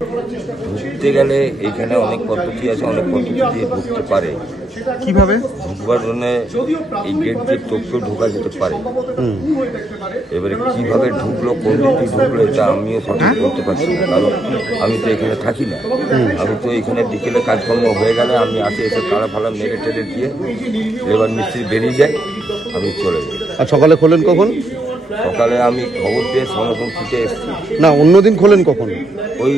ঢুকতে গেলে এখানে অনেক পদ্ধতি আছে, অনেক পদ্ধতি দিয়ে ঢুকতে পারে। কিভাবে ঢুকবার জন্য এই গেট দিয়ে টোপকে ঢোকা যেতে পারে। এবারে কিভাবে ঢুকলো, কোন দিকে ঢুকলো এটা আমিও সঠিক করতে পারছি না, কারণ আমি তো এখানে থাকি না। আমি তো এখানে বিকেলে কাজকর্ম হয়ে গেলে আমি আসে এসে তালা ফালা মেরে টেরে দিয়ে এবার মিস্ত্রি বেরিয়ে যায়, আমি চলে যাই। আর সকালে খোলেন কখন? সকালে আমি খবর পেয়ে সঙ্গে সঙ্গে ছুটে এসেছি। না, অন্যদিন খোলেন কখন? ওই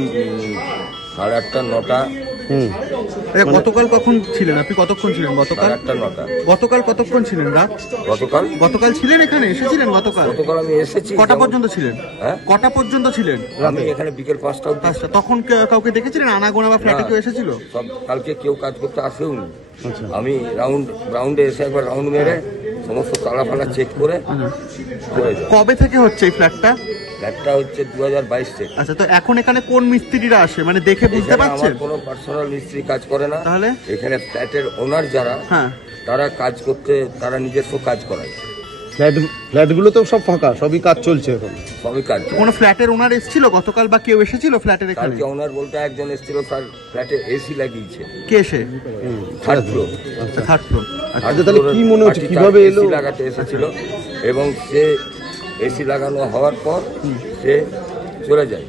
8:30 9টা। গতকাল কখন ছিলেন আপনি? কতক্ষণ ছিলেন গতকাল? 8টা 9টা। গতকাল কতক্ষণ ছিলেন? রাত গতকাল ছিলেন এখানে? এসেছিলেন গতকাল? গতকাল আমি এসেছি। কটা পর্যন্ত ছিলেন? হ্যাঁ, কটা পর্যন্ত ছিলেন? আমি এখানে বিকেল 5টা। তখন কাউকে দেখেছিলেন? আনাগোনা বা ফ্ল্যাটে কেউ এসেছিল? সব কালকে কেউ কাজ করতে আসেও নি। আমি রাউন্ডে এসে একবার রাউন্ড মেরে সমস্ত তালা ফালা চেক করে। কবে থেকে হচ্ছে এই ফ্ল্যাটটা? ফ্ল্যাটটা হচ্ছে 2022 থেকে। আচ্ছা, তো এখন এখানে কোন মিস্ত্রিরা আসে, মানে দেখে বুঝতে পারছেন? কোনো পার্সোনাল মিস্ত্রি কাজ করে না। তাহলে এখানে ফ্ল্যাটের ওনার যারা, তারা কাজ করতে, তারা নিজস্ব কাজ করায়। ফ্ল্যাটগুলো তো সব ফাঁকা, সবই কাজ চলছে এখন, সবই কাজ। কোন ফ্ল্যাটের ওনার এসেছিল গতকাল বা কেউ এসেছিল ফ্ল্যাটের এখানে? কালকে ওনার বলতে একজন এসেছিল, তার ফ্ল্যাটে এসি লাগিয়েছে। কে সে? Third floor. Third floor. আচ্ছা, তাহলে কি মনে হচ্ছে কিভাবে এলো? এসি লাগাতে এসেছিল এবং সে এসি লাগানো হওয়ার পর সে চলে যায়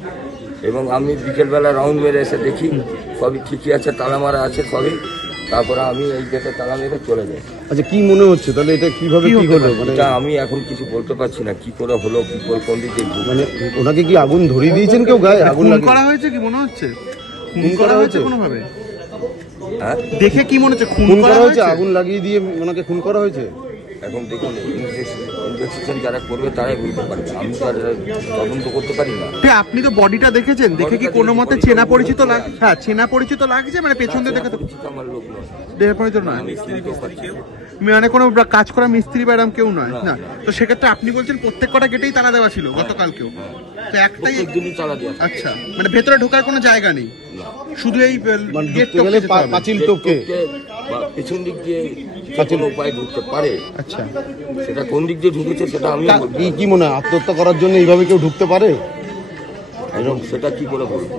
এবং আমি বিকেলবেলা রাউন্ড মেরে এসে দেখি সবই ঠিকই আছে, তালা মারা আছে সবই। তারপরে আমি এই গেটে তালা মেরে চলে যাই। আচ্ছা, কি মনে হচ্ছে তাহলে এটা কিভাবে কি হলো? মানে এটা আমি এখন কিছু বলতে পারছি না, কি করে হলো, কি করে কোন দিকে। মানে ওনাকে কি আগুন ধরিয়ে দিয়েছেন কেউ? গায়ে আগুন করা হয়েছে কি মনে হচ্ছে? খুন করা হয়েছে কোনোভাবে? হ্যাঁ, দেখে কি মনে হচ্ছে খুন করা হয়েছে? আগুন লাগিয়ে দিয়ে ওনাকে খুন করা হয়েছে? এখন দেখুন, ইনভেস্টিগেশন যারা করবে তারাই বলতে পারবে, আমি তো আর তদন্ত করতে পারি না। আপনি তো বডিটা দেখেছেন, দেখে কি কোনো মতে চেনা পরিচিত লাগছে? হ্যাঁ, চেনা পরিচিত লাগছে, মানে পেছন দিয়ে দেখে তো আমার লোক নয়, দেহের পরিচিত নয়, মানে কোনো কাজ করা মিস্ত্রি বা এরকম কেউ নয় না। তো সেক্ষেত্রে আপনি বলছেন প্রত্যেক কটা গেটেই তালা দেওয়া ছিল গতকালকেও? তো একটাই তালা দেওয়া। আচ্ছা, মানে ভেতরে ঢোকার কোনো জায়গা নেই, শুধু এই গেট গেলে পাঁচিল টপকে পেছন দিক দিয়ে কোনো উপায় ঢুকতে পারে। আচ্ছা, সেটা কোন দিক দিয়ে ঢুকেছে সেটা আমি কি মনে হয় আত্মহত্যা করার জন্য এইভাবে কেউ ঢুকতে পারে? এবং সেটা কি করে বলবো।